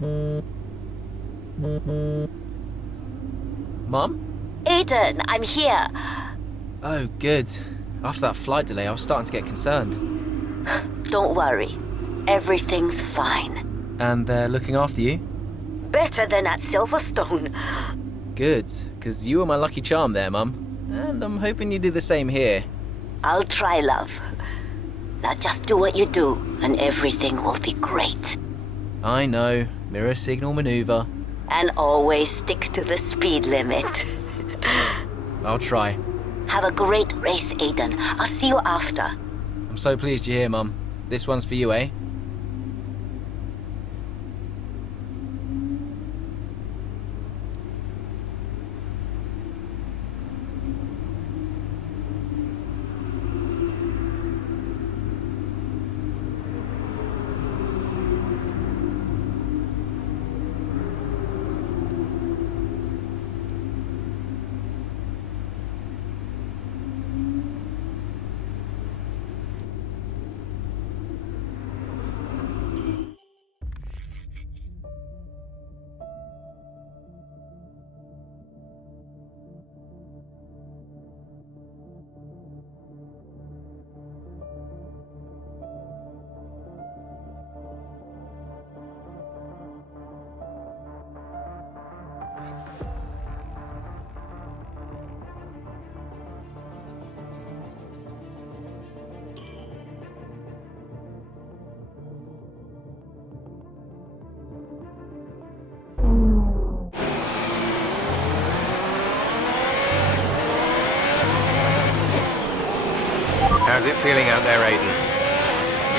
Mum? Aiden, I'm here. Oh, good. After that flight delay, I was starting to get concerned. Don't worry. Everything's fine. And they're looking after you? Better than at Silverstone. Good, because you were my lucky charm there, Mum. And I'm hoping you do the same here. I'll try, love. Now just do what you do, and everything will be great. I know. Mirror signal maneuver. And always stick to the speed limit. I'll try. Have a great race, Aiden. I'll see you after. I'm so pleased you're here, Mum. This one's for you, eh? How's it feeling out there, Aiden?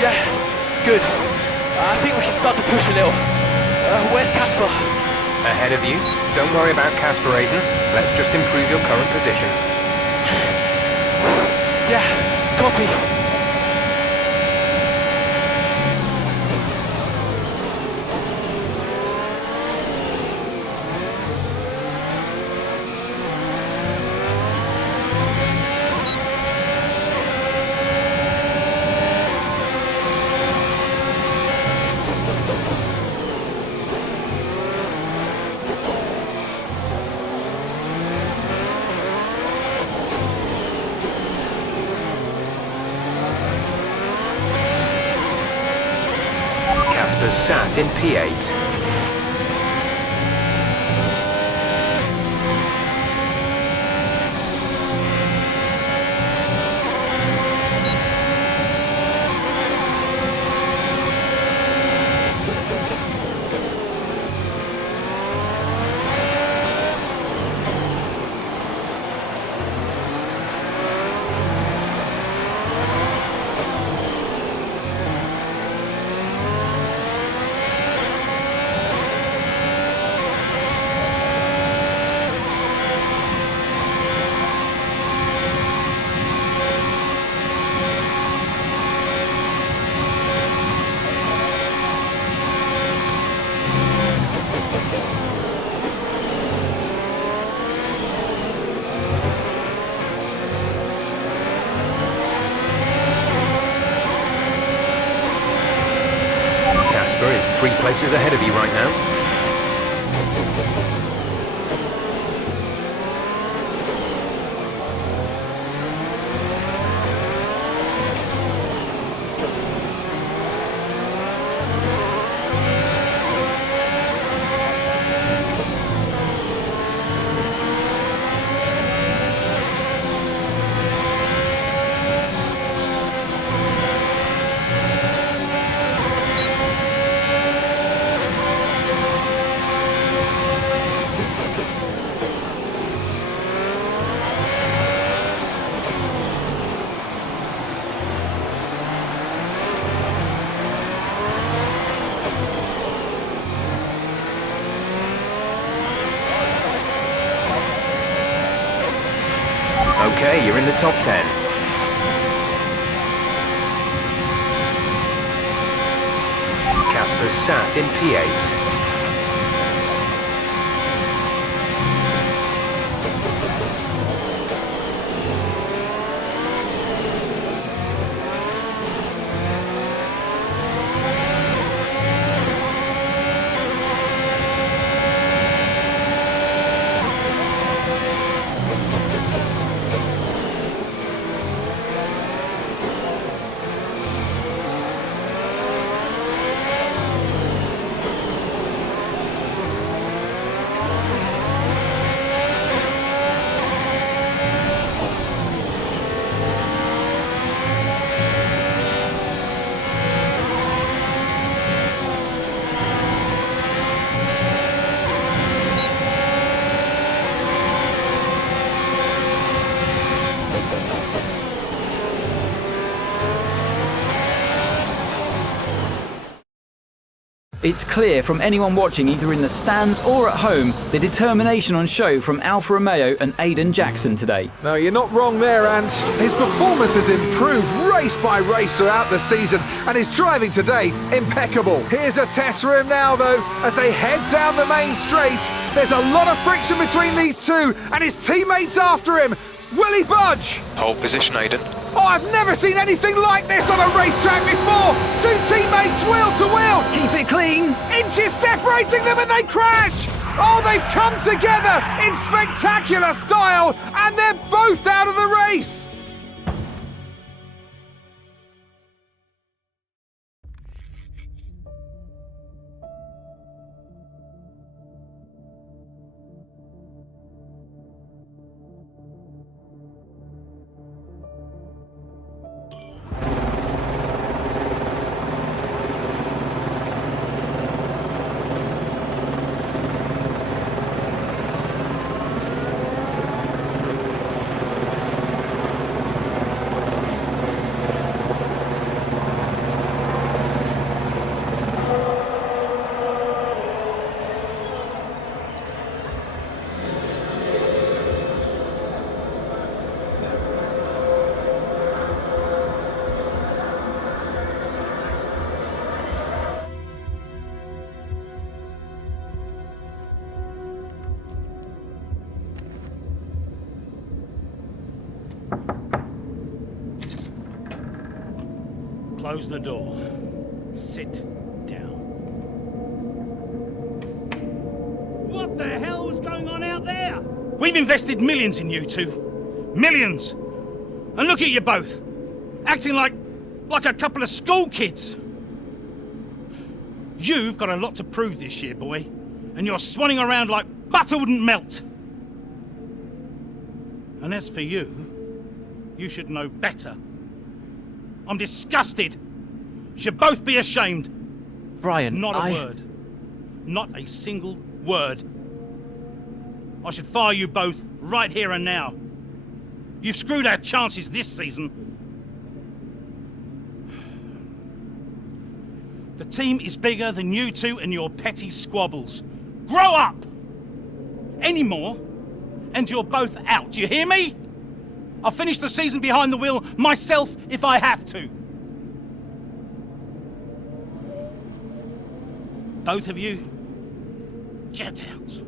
Yeah, good. I think we can start to push a little. Where's Casper? Ahead of you. Don't worry about Casper, Aiden. Let's just improve your current position. Yeah, copy. Casper's sat in P8. Casper is 3 places ahead of you right now. Okay, you're in the top 10. Casper's sat in P8. It's clear from anyone watching either in the stands or at home the determination on show from Alfa Romeo and Aiden Jackson today. No, you're not wrong there, Ant. His performance has improved race by race throughout the season, and his driving today, impeccable. Here's a test for him now, though, as they head down the main straight. There's a lot of friction between these two, and his teammates after him. Will he budge? Pole position, Aiden. Oh, I've never seen anything like this on a racetrack before! Two teammates wheel to wheel! Keep it clean! Inches separating them and they crash! Oh, they've come together in spectacular style, and they're both out of the race! Close the door. Sit down. What the hell was going on out there? We've invested millions in you two. Millions! And look at you both. Acting like a couple of school kids. You've got a lot to prove this year, boy. And you're swanning around like butter wouldn't melt. And as for you, you should know better. I'm disgusted. You should both be ashamed. Brian, Not a word. Not a single word. I should fire you both right here and now. You've screwed our chances this season. The team is bigger than you two and your petty squabbles. Grow up! Any more, and you're both out. You hear me? I'll finish the season behind the wheel myself if I have to. Both of you, get out.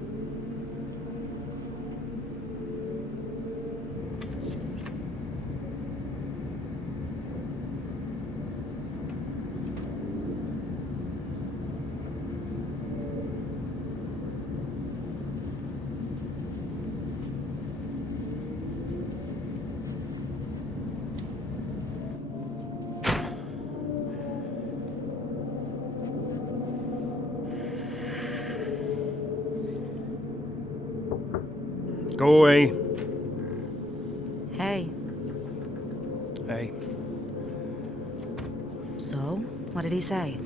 Go away. Hey. Hey. So, what did he say?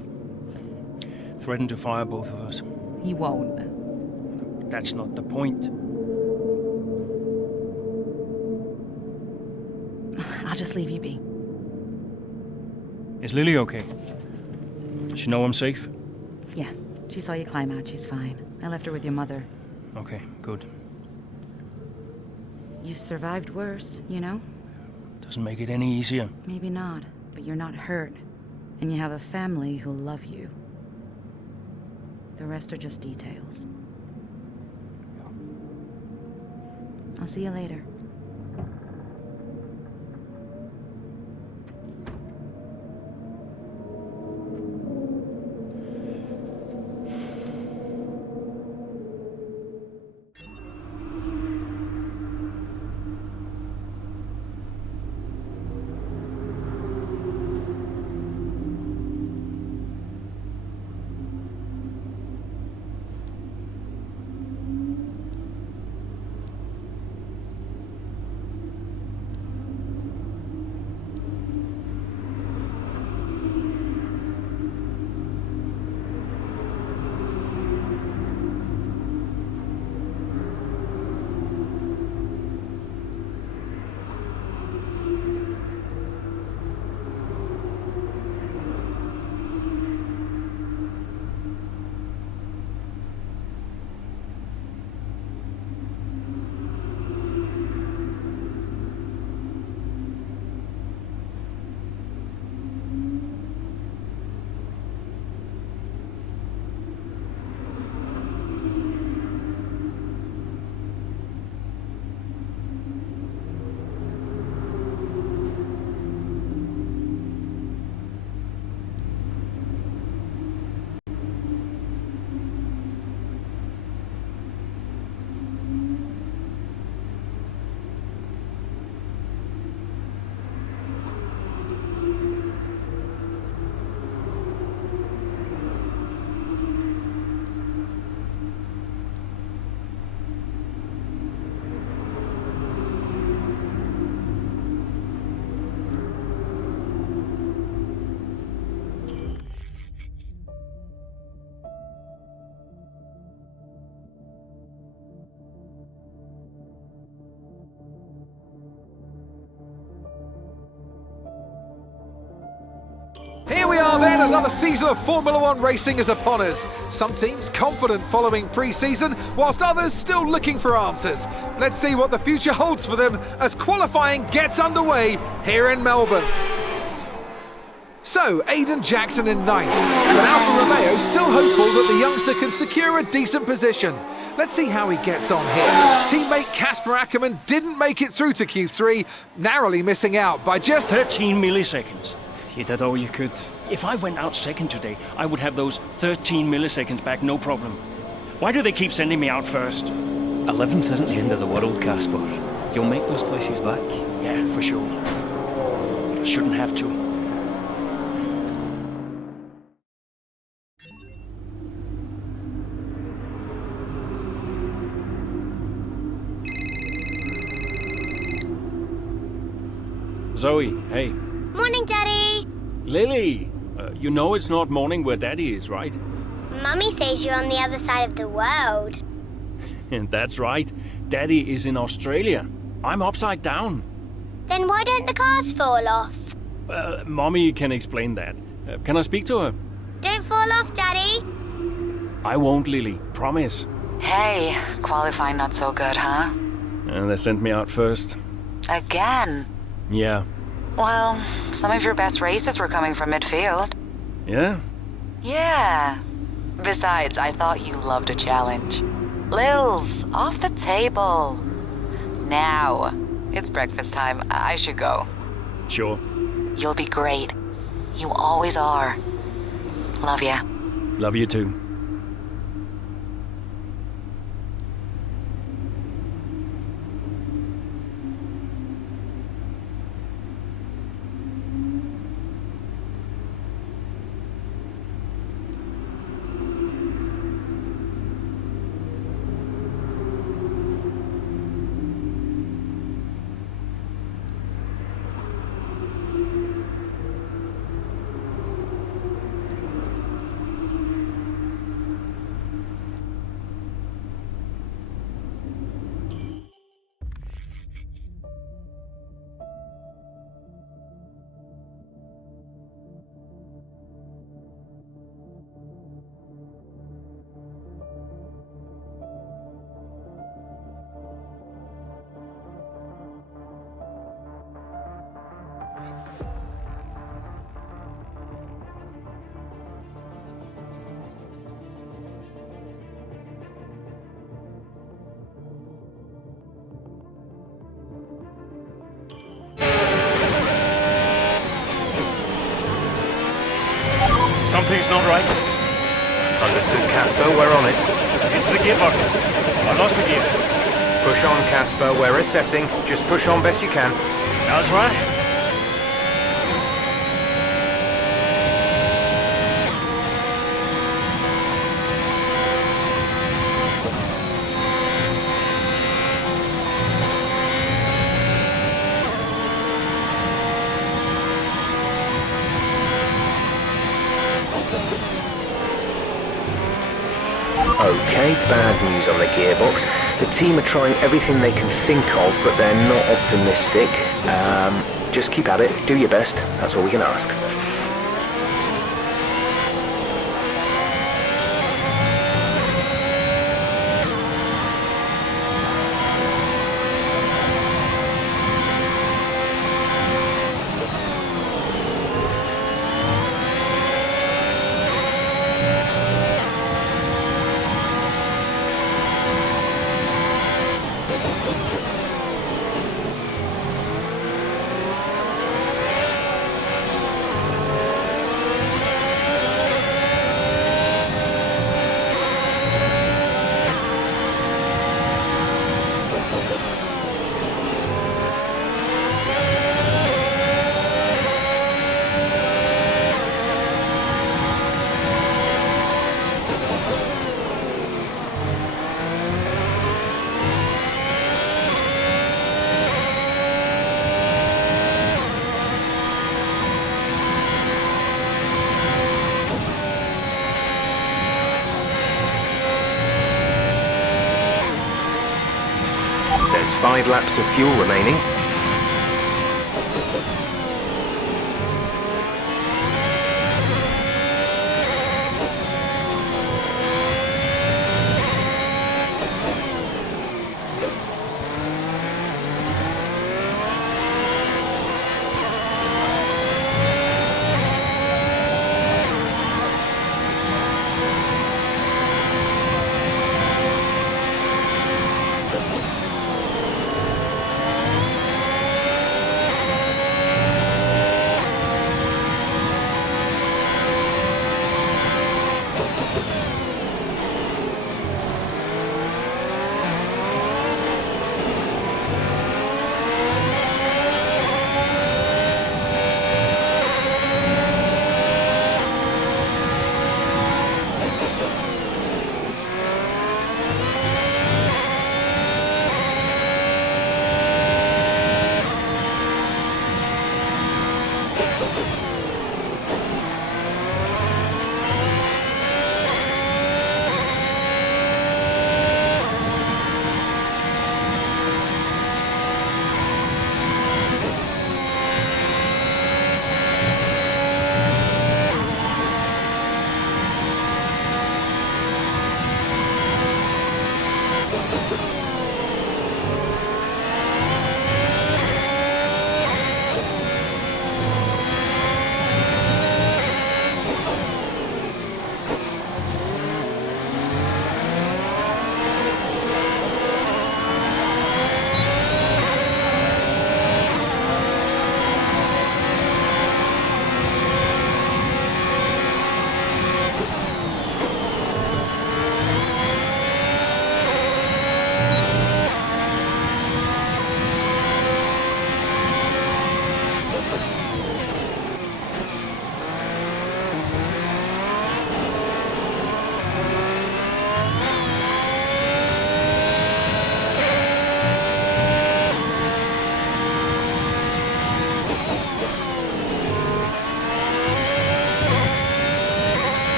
Threatened to fire both of us. He won't. That's not the point. I'll just leave you be. Is Lily okay? Does she know I'm safe? Yeah, she saw you climb out. She's fine. I left her with your mother. Okay, good. You've survived worse, you know? Doesn't make it any easier. Maybe not, but you're not hurt. And you have a family who love you. The rest are just details. I'll see you later. Here we are then, another season of Formula One racing is upon us. Some teams confident following pre-season, whilst others still looking for answers. Let's see what the future holds for them as qualifying gets underway here in Melbourne. So, Aiden Jackson in ninth, but Alfa Romeo still hopeful that the youngster can secure a decent position. Let's see how he gets on here. Teammate Casper Ackerman didn't make it through to Q3, narrowly missing out by just 13 milliseconds. You did all you could. If I went out second today, I would have those 13 milliseconds back, no problem. Why do they keep sending me out first? 11th isn't the end of the world, Casper. You'll make those places back. Yeah, for sure. But I shouldn't have to. Zoe, hey. Morning, Daddy. Lily, you know it's not morning where Daddy is, right? Mummy says you're on the other side of the world. And that's right. Daddy is in Australia. I'm upside down. Then why don't the cars fall off? Mommy can explain that. Can I speak to her? Don't fall off, Daddy. I won't, Lily. Promise. Hey, qualifying not so good, huh? And they sent me out first. Again? Yeah. Well, some of your best races were coming from midfield. Yeah? Yeah. Besides, I thought you loved a challenge. Lils, off the table. Now, it's breakfast time. I should go. Sure. You'll be great. You always are. Love ya. Love you too. Something's not right. Understood, Casper. We're on it. It's the gearbox. I lost the gear. Push on, Casper. We're assessing. Just push on best you can. I'll try. Okay, bad news on the gearbox. The team are trying everything they can think of, but they're not optimistic. Just keep at it, do your best, that's all we can ask. There's 5 laps of fuel remaining.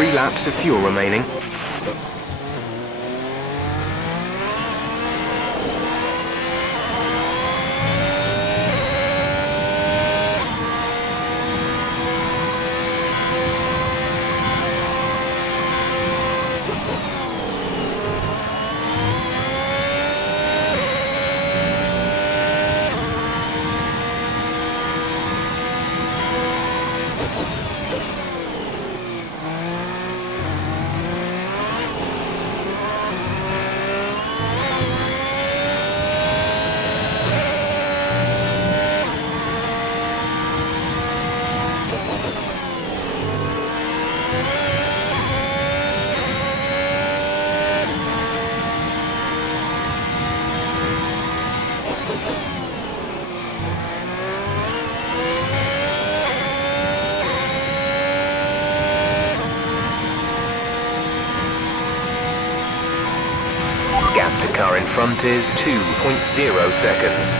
3 laps of fuel remaining. Gap to car in front is 2.0 seconds.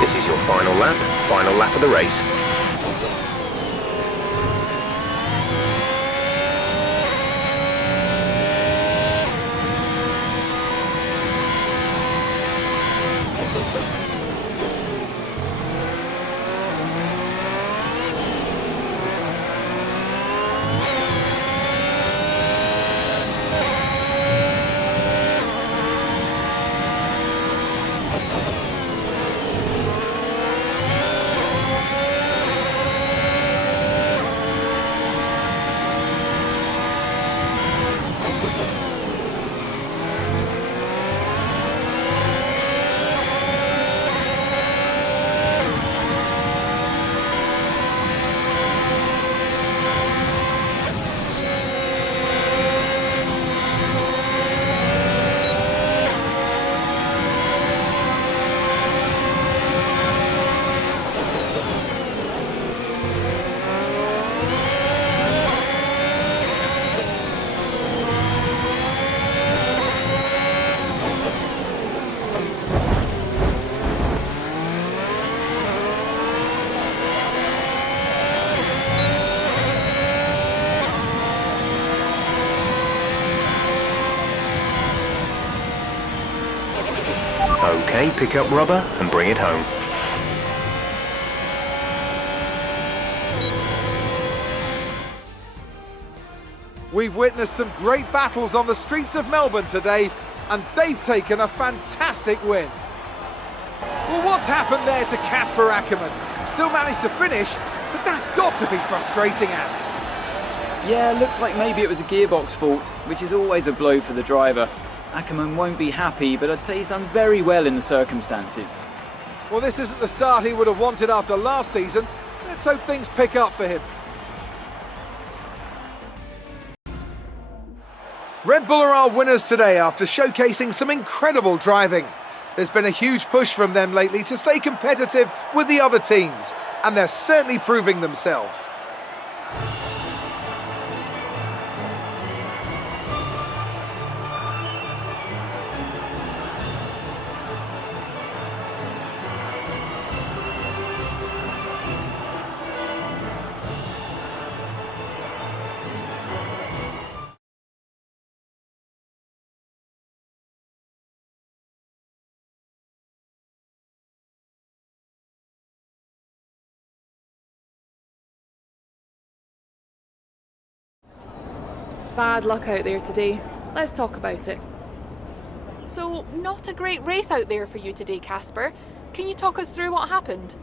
This is your final lap of the race. Okay, pick up rubber and bring it home. We've witnessed some great battles on the streets of Melbourne today, and they've taken a fantastic win. Well, what's happened there to Casper Ackerman? Still managed to finish, but that's got to be frustrating out. Yeah, looks like maybe it was a gearbox fault, which is always a blow for the driver. Ackerman won't be happy, but I'd say he's done very well in the circumstances. Well, this isn't the start he would have wanted after last season. Let's hope things pick up for him. Red Bull are our winners today after showcasing some incredible driving. There's been a huge push from them lately to stay competitive with the other teams, and they're certainly proving themselves. Bad luck out there today. Let's talk about it. So, not a great race out there for you today, Casper. Can you talk us through what happened?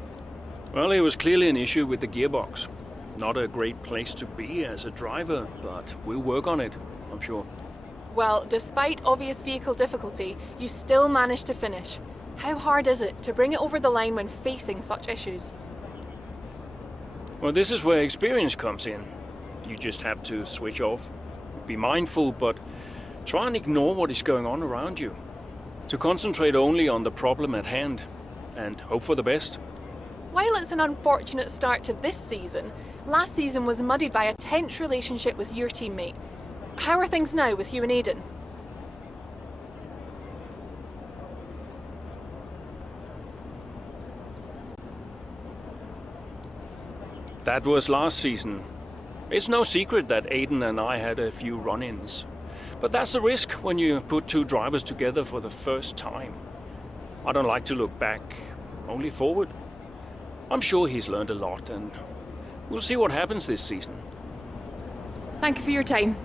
Well, it was clearly an issue with the gearbox. Not a great place to be as a driver, but we'll work on it, I'm sure. Well, despite obvious vehicle difficulty, you still managed to finish. How hard is it to bring it over the line when facing such issues? Well, this is where experience comes in. You just have to switch off, Be mindful, but try and ignore what is going on around you. To concentrate only on the problem at hand and hope for the best. While it's an unfortunate start to this season, last season was muddied by a tense relationship with your teammate. How are things now with you and Aiden? That was last season. It's no secret that Aiden and I had a few run-ins. But that's the risk when you put two drivers together for the first time. I don't like to look back, only forward. I'm sure he's learned a lot, and we'll see what happens this season. Thank you for your time.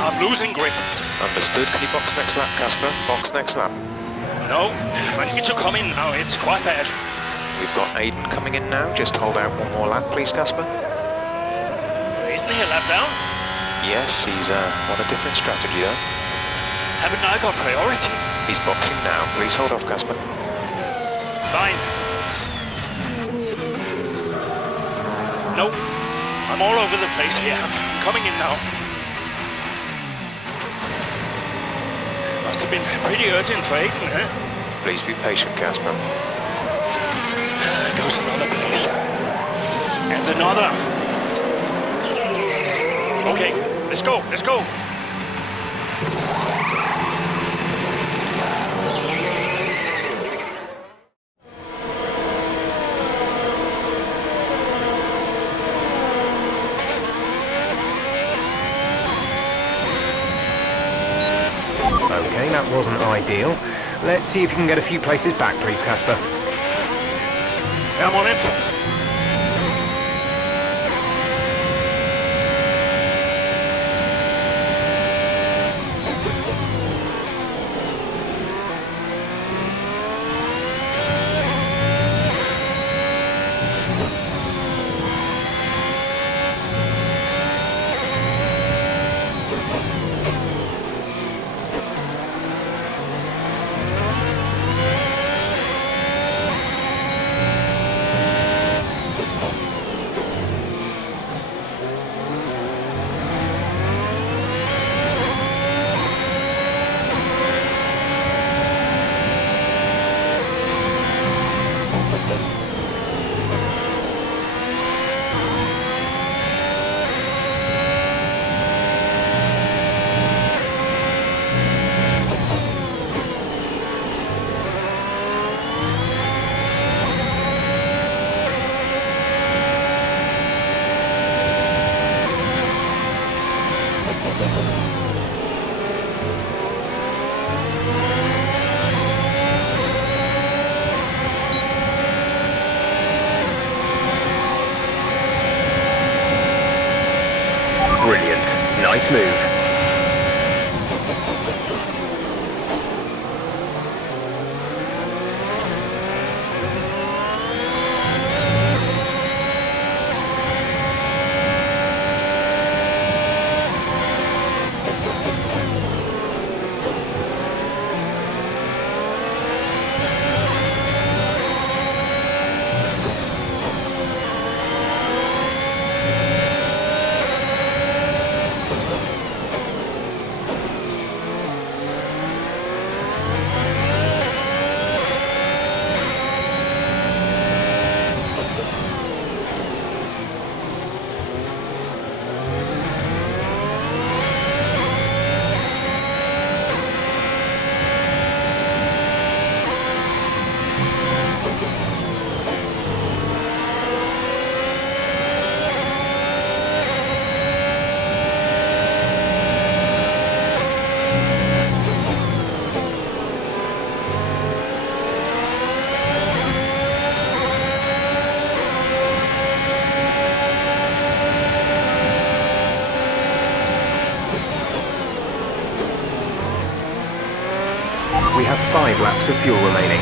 I'm losing grip. Understood. Can you box next lap, Casper? Box next lap. No, I need to come in now. It's quite bad. We've got Aiden coming in now. Just hold out one more lap, please, Casper. Isn't he a lap down? Yes, he's on a different strategy, though. Haven't I got priority? He's boxing now. Please hold off, Casper. Fine. No, I'm all over the place here. I'm coming in now. Must have been pretty urgent for Aiden, huh? Please be patient, Casper. There goes another place. And another. Okay, let's go, let's go. Okay, that wasn't ideal. Let's see if you can get a few places back, please, Casper. I'm on it. Brilliant. Nice move. We have 5 laps of fuel remaining.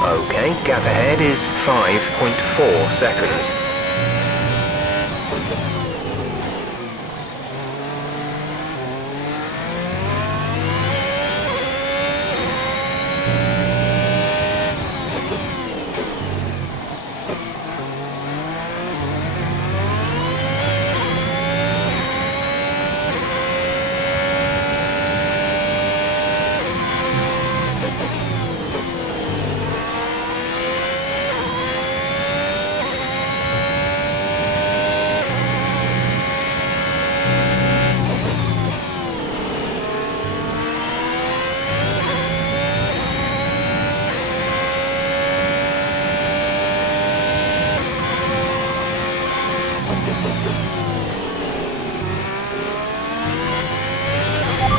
Okay, gap ahead is 5.4 seconds.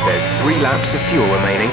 There's 3 laps of fuel remaining.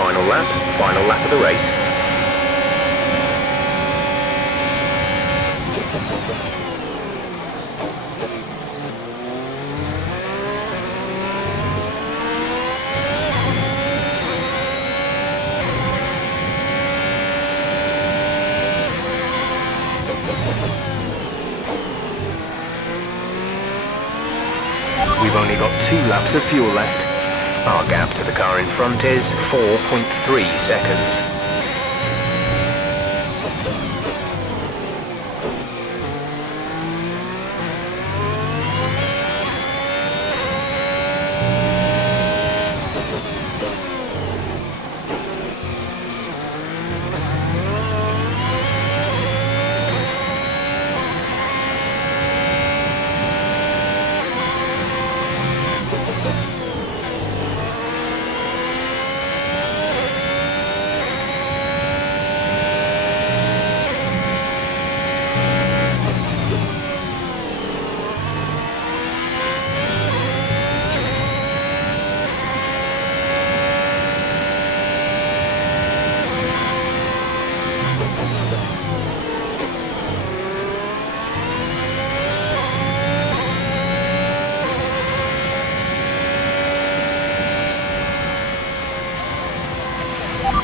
Final lap of the race. We've only got 2 laps of fuel left. Our gap to the car in front is 4.3 seconds.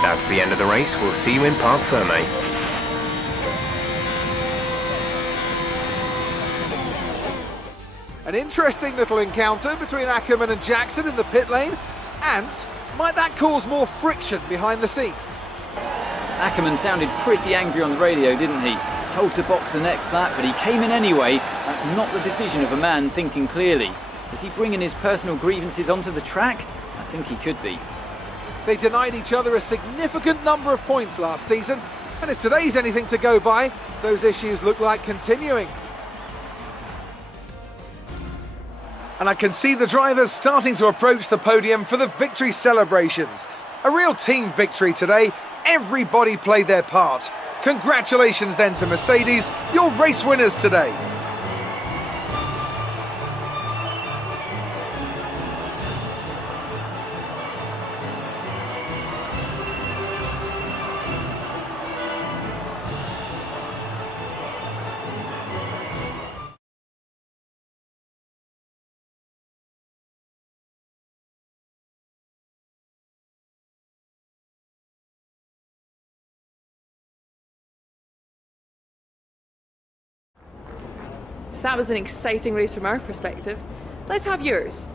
That's the end of the race. We'll see you in Parc Fermé. An interesting little encounter between Ackerman and Jackson in the pit lane, and might that cause more friction behind the scenes? Ackerman sounded pretty angry on the radio, didn't he? Told to box the next lap, but he came in anyway. That's not the decision of a man thinking clearly. Is he bringing his personal grievances onto the track? I think he could be. They denied each other a significant number of points last season, and if today's anything to go by, those issues look like continuing. And I can see the drivers starting to approach the podium for the victory celebrations. A real team victory today. Everybody played their part. Congratulations then to Mercedes, your race winners today. So that was an exciting race from our perspective. Let's have yours.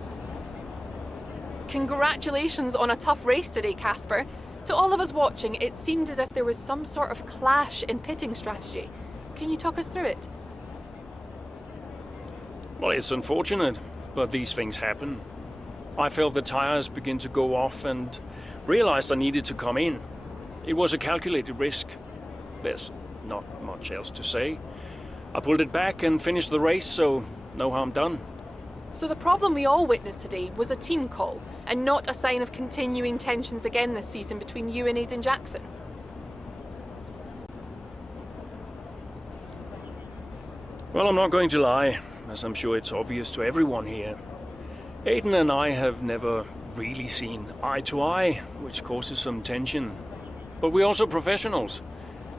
Congratulations on a tough race today, Casper. To all of us watching, it seemed as if there was some sort of clash in pitting strategy. Can you talk us through it? Well, it's unfortunate, but these things happen. I felt the tires begin to go off and realized I needed to come in. It was a calculated risk. There's not much else to say. I pulled it back and finished the race, so no harm done. So the problem we all witnessed today was a team call, and not a sign of continuing tensions again this season between you and Aiden Jackson? Well, I'm not going to lie, as I'm sure it's obvious to everyone here. Aiden and I have never really seen eye to eye, which causes some tension. But we're also professionals,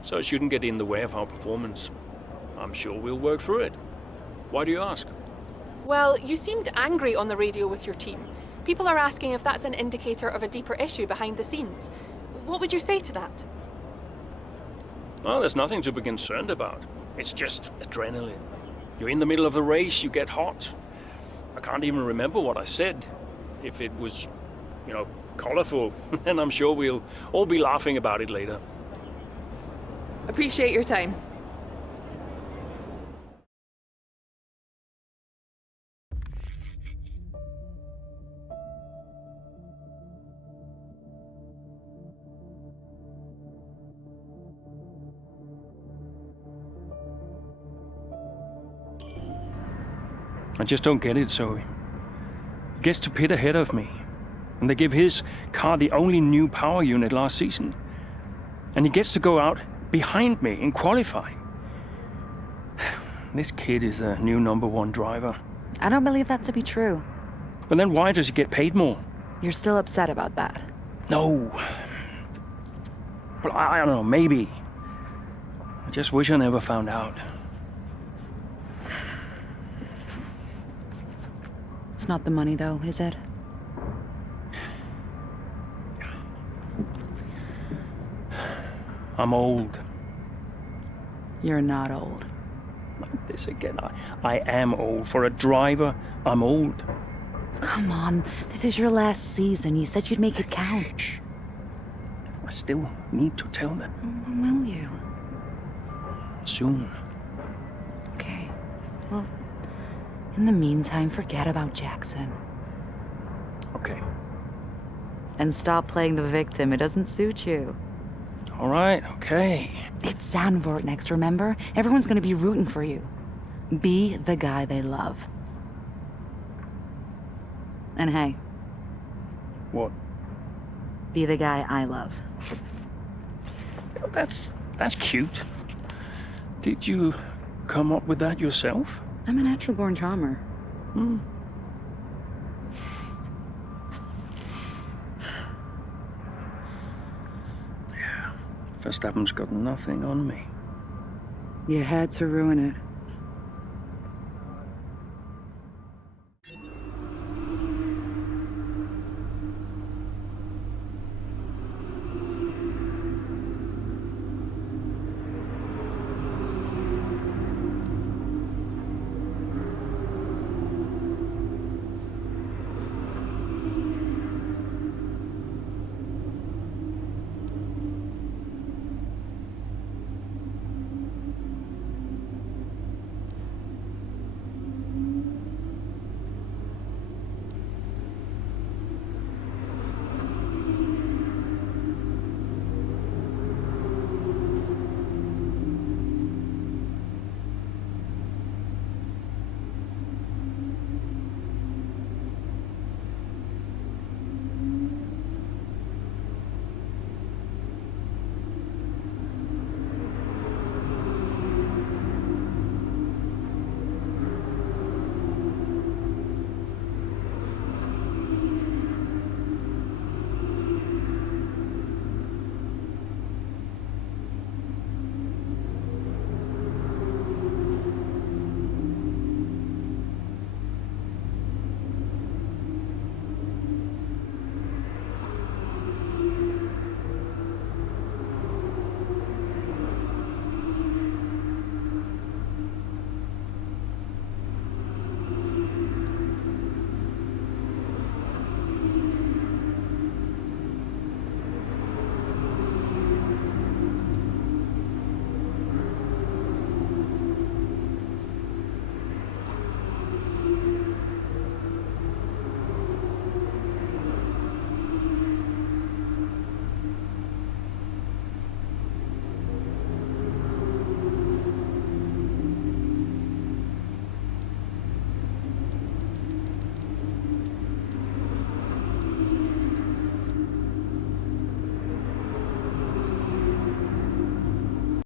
so it shouldn't get in the way of our performance. I'm sure we'll work through it. Why do you ask? Well, you seemed angry on the radio with your team. People are asking if that's an indicator of a deeper issue behind the scenes. What would you say to that? Well, there's nothing to be concerned about. It's just adrenaline. You're in the middle of a race, you get hot. I can't even remember what I said. If it was, colorful, then I'm sure we'll all be laughing about it later. Appreciate your time. I just don't get it, Zoe. He gets to pit ahead of me, and they give his car the only new power unit last season. And he gets to go out behind me in qualifying. This kid is the new #1 driver. I don't believe that to be true. But then why does he get paid more? You're still upset about that? No, Well, I don't know, maybe. I just wish I never found out. It's not the money, though, is it? I'm old. You're not old. Like this again. I am old. For a driver, I'm old. Come on, this is your last season. You said you'd make it count. I still need to tell them. When will you? Soon. Okay. Well, in the meantime, forget about Jackson. Okay. And stop playing the victim. It doesn't suit you. All right, okay. It's Zandvoort next, remember? Everyone's gonna be rooting for you. Be the guy they love. And hey. What? Be the guy I love. That's cute. Did you come up with that yourself? I'm a natural-born charmer. Hmm. Yeah. Verstappen's got nothing on me. You had to ruin it.